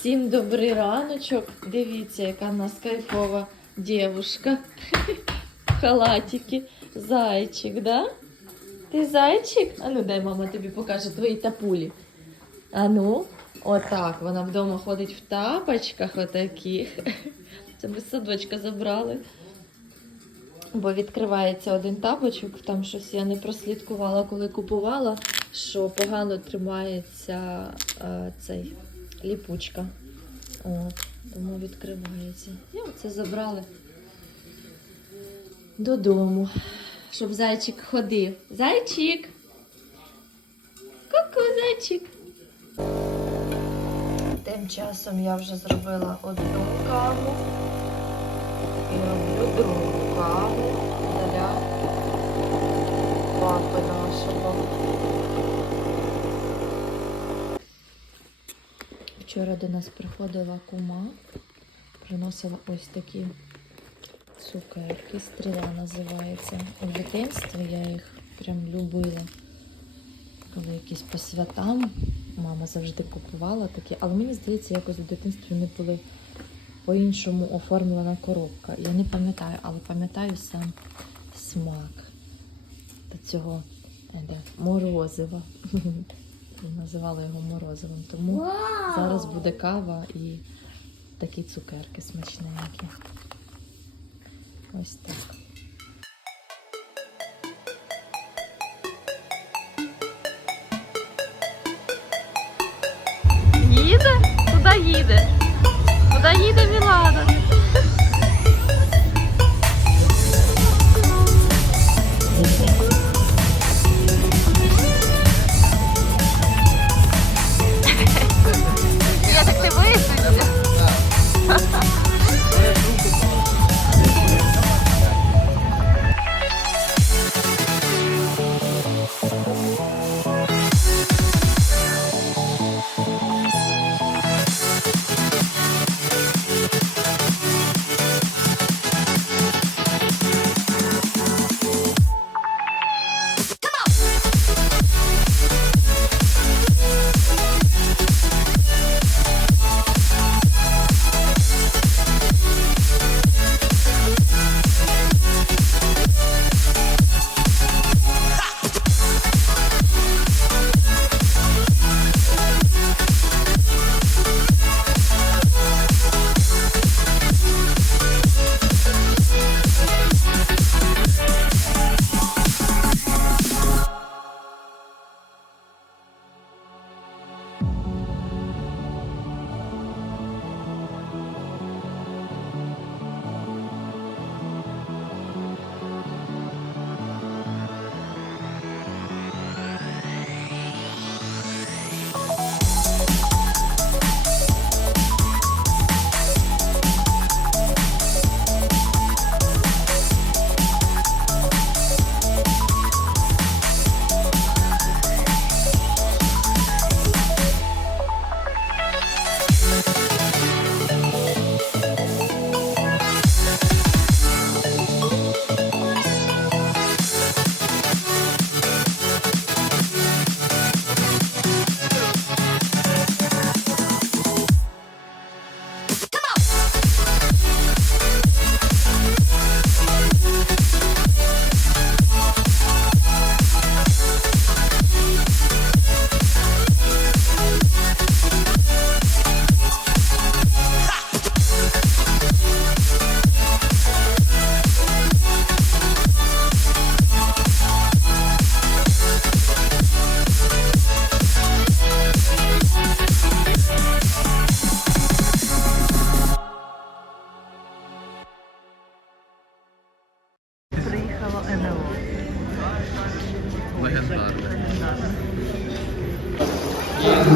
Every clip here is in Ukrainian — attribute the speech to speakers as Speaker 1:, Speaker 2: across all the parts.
Speaker 1: Всім добрий раночок. Дивіться, яка в нас кайфова дівушка. Халатики. Зайчик, да? Ти зайчик? А ну дай мама тобі покаже твої тапулі. А ну, отак. Вона вдома ходить в тапочках отаких. Це ми з садочка забрали. Бо відкривається один тапочок, там щось я не прослідкувала, коли купувала, що погано тримається е, цей ліпучка. От, тому відкривається. І оце забрали додому, щоб зайчик ходив. Зайчик! Ку-ку, зайчик! Тим часом я вже зробила одну каву і роблю другу каву для папи нашого. Вчора до нас приходила кума, приносила ось такі цукерки, стріла називається. У дитинстві я їх прям любила. Коли якісь по святам мама завжди купувала такі, але мені здається, якось в дитинстві вони були по-іншому оформлена коробка. Я не пам'ятаю, але пам'ятаю сам смак та цього е, морозива. Називала його морозивом. Тому
Speaker 2: Вау!
Speaker 1: зараз буде кава і такі цукерки смачненькі. Ось так. Їде? Куди їде? Куди їде Мілана?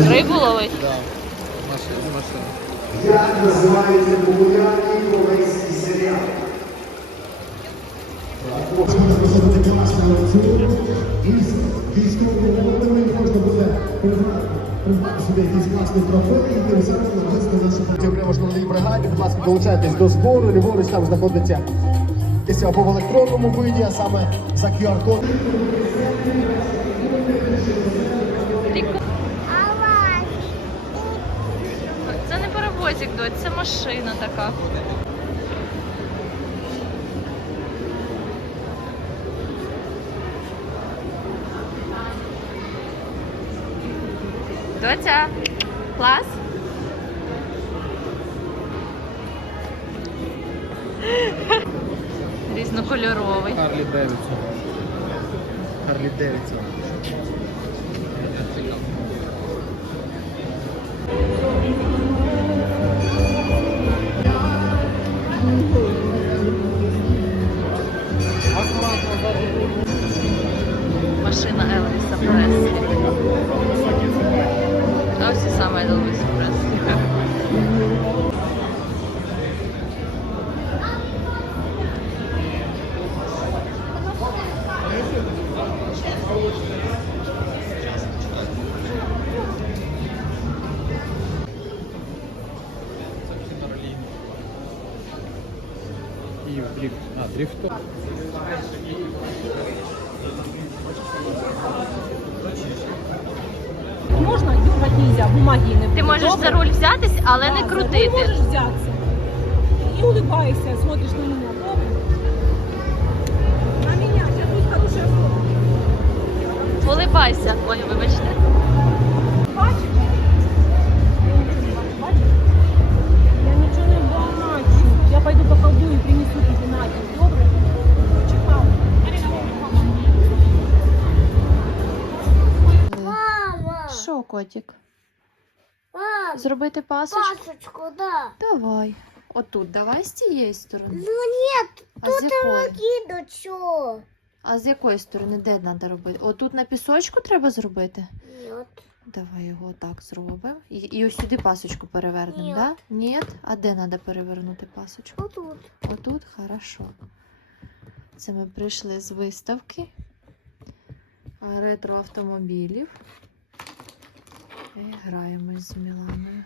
Speaker 1: Рибу ловить?
Speaker 3: Да. Машина, машина.
Speaker 4: Як називається популярний корейський серіал? Можна класну із буде придбати собі і тим самим що проти окремо шкільній бригаді, будь ласка, долучайтесь до збору, ліворуч там знаходиться десь або в електронному виді, а саме за QR-кодом.
Speaker 1: Це не паровозик, доць, це машина така. Доця, клас? Різнокольоровий.
Speaker 3: Харлі Девідсон. Харлі Девідсон.
Speaker 1: І
Speaker 3: в дрифт. А, дрифт.
Speaker 2: Можна дергати нельзя, бумаги не
Speaker 1: Ти можеш за руль взятись, але не
Speaker 2: Да, за руль
Speaker 1: крутити.
Speaker 2: можеш взятися. І улыбаєшся, смотриш на мене.
Speaker 1: Улибайся. Ой, вибачте.
Speaker 2: Я нічого не бачу. Я пойду поколдую і принесу тобі напій. Добре? Чекав.
Speaker 5: Мама!
Speaker 1: Що, котик?
Speaker 5: Мам!
Speaker 1: Зробити пасочку?
Speaker 5: Пасочку, да.
Speaker 1: Давай. Отут, давай з цієї сторони.
Speaker 5: Ну нет,
Speaker 1: А з якої?
Speaker 5: ну чё?
Speaker 1: А з якої сторони? Де треба робити? Отут на пісочку треба зробити?
Speaker 5: Нет.
Speaker 1: Давай його так зробимо. І, і ось сюди пасочку перевернемо,
Speaker 5: Ні.
Speaker 1: да? Ні? А де треба перевернути пасочку?
Speaker 5: Вот тут.
Speaker 1: Отут хорошо. Це ми прийшли з виставки ретроавтомобілів. І граємось з Міланою.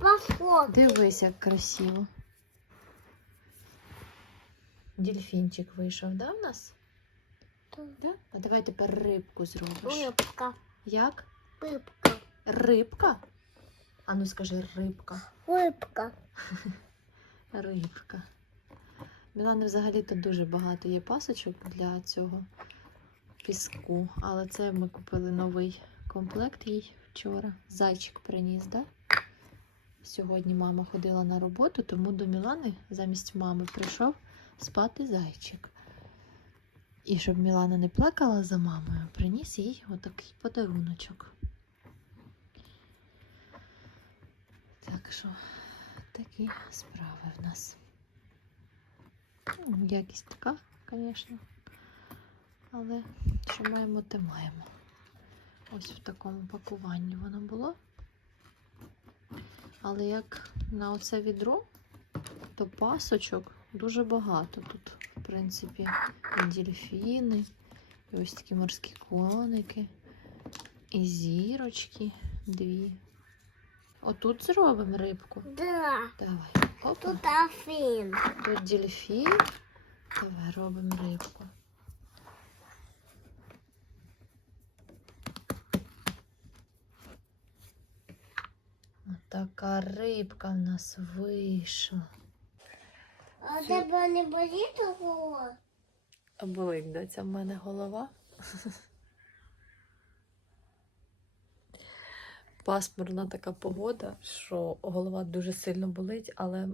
Speaker 5: Платформ.
Speaker 1: Дивись, як красиво. Дельфінчик вийшов, да, в нас? Да? А давай тепер рибку зробиш.
Speaker 5: Рыбка.
Speaker 1: Як?
Speaker 5: Рыбка.
Speaker 1: Рибка? А ну скажи рибка.
Speaker 5: Рыбка.
Speaker 1: Рибка. Мілани взагалі-то дуже багато є пасочок для цього піску. Але це ми купили новий комплект їй вчора. Зайчик приніс, да? Сьогодні мама ходила на роботу, тому до Мілани замість мами прийшов спати зайчик. І щоб Мілана не плакала за мамою, приніс їй отакий подаруночок. Так що такі справи в нас. Ну, Якість така, звісно. Але що маємо, те маємо. Ось в такому пакуванні воно було. Але як на оце відро, то пасочок дуже багато тут, в принципі, і дельфіни, і ось такі морські коники, і зірочки дві. Отут зробимо рибку.
Speaker 5: Да.
Speaker 1: Давай. Опа.
Speaker 5: Тут афин.
Speaker 1: Тут дельфін. Давай робимо рибку. Така рибка в нас вийшла.
Speaker 5: А тебе не болит голова?
Speaker 1: Болить, доця, в мене голова. Пасмурна така погода, що голова дуже сильно болить, але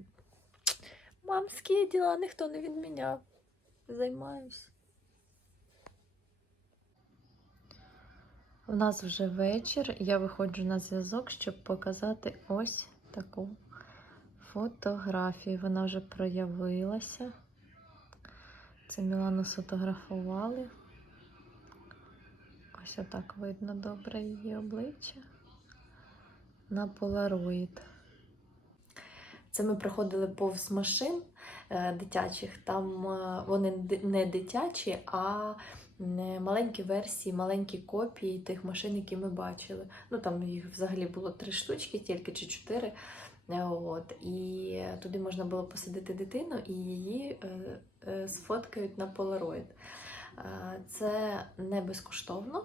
Speaker 1: мамські діла ніхто не відміняв. Займаюсь. У нас вже вечір. Я виходжу на зв'язок, щоб показати ось таку фотографію. Вона вже проявилася. Це Мілану сфотографували. Ось отак видно добре її обличчя. На полароїд. Це ми проходили повз машин е, дитячих. Там е, вони не дитячі, а не маленькі версії, маленькі копії тих машин, які ми бачили. Ну там їх взагалі було три штучки, тільки чи чотири. Е, От, і туди можна було посадити дитину і її е, е, сфоткають на полароїд. Це не безкоштовно.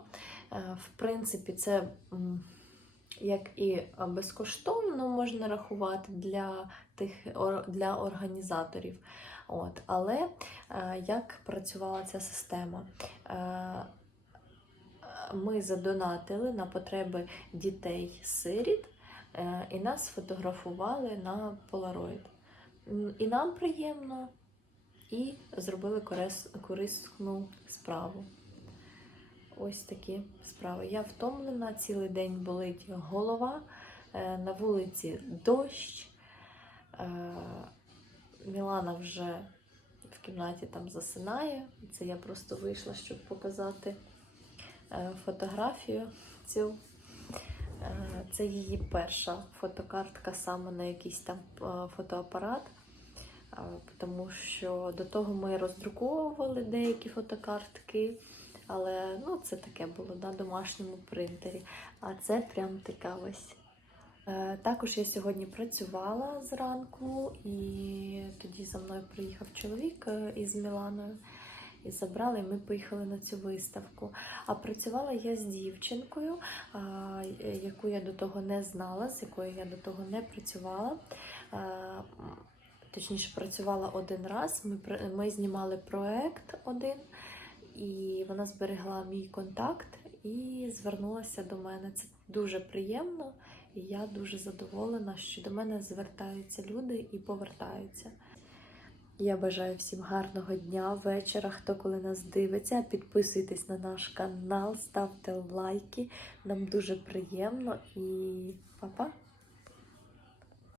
Speaker 1: В принципі, це як і безкоштовно можна рахувати для тих для організаторів. От, але як працювала ця система? Ми задонатили на потреби дітей-сиріт, і нас сфотографували на Polaroid. І нам приємно, і зробили корисну справу. Ось такі справи. Я втомлена, цілий день болить голова, е, на вулиці дощ. Е, Мілана вже в кімнаті там засинає. Це я просто вийшла, щоб показати е, фотографію цю. Е, Це її перша фотокартка саме на якийсь там е, фотоапарат. Е, Тому що до того ми роздруковували деякі фотокартки, але ну, це таке було на домашньому принтері. А це прям така ось. Також я сьогодні працювала зранку, і тоді за мною приїхав чоловік із Міланою і забрали, і ми поїхали на цю виставку. А працювала я з дівчинкою, яку я до того не знала, з якою я до того не працювала. Точніше, працювала один раз. Ми, ми знімали проект один, і вона зберегла мій контакт і звернулася до мене. Це дуже приємно, і я дуже задоволена, що до мене звертаються люди і повертаються. Я бажаю всім гарного дня, вечора, хто коли нас дивиться. Підписуйтесь на наш канал, ставте лайки. Нам дуже приємно і па-па!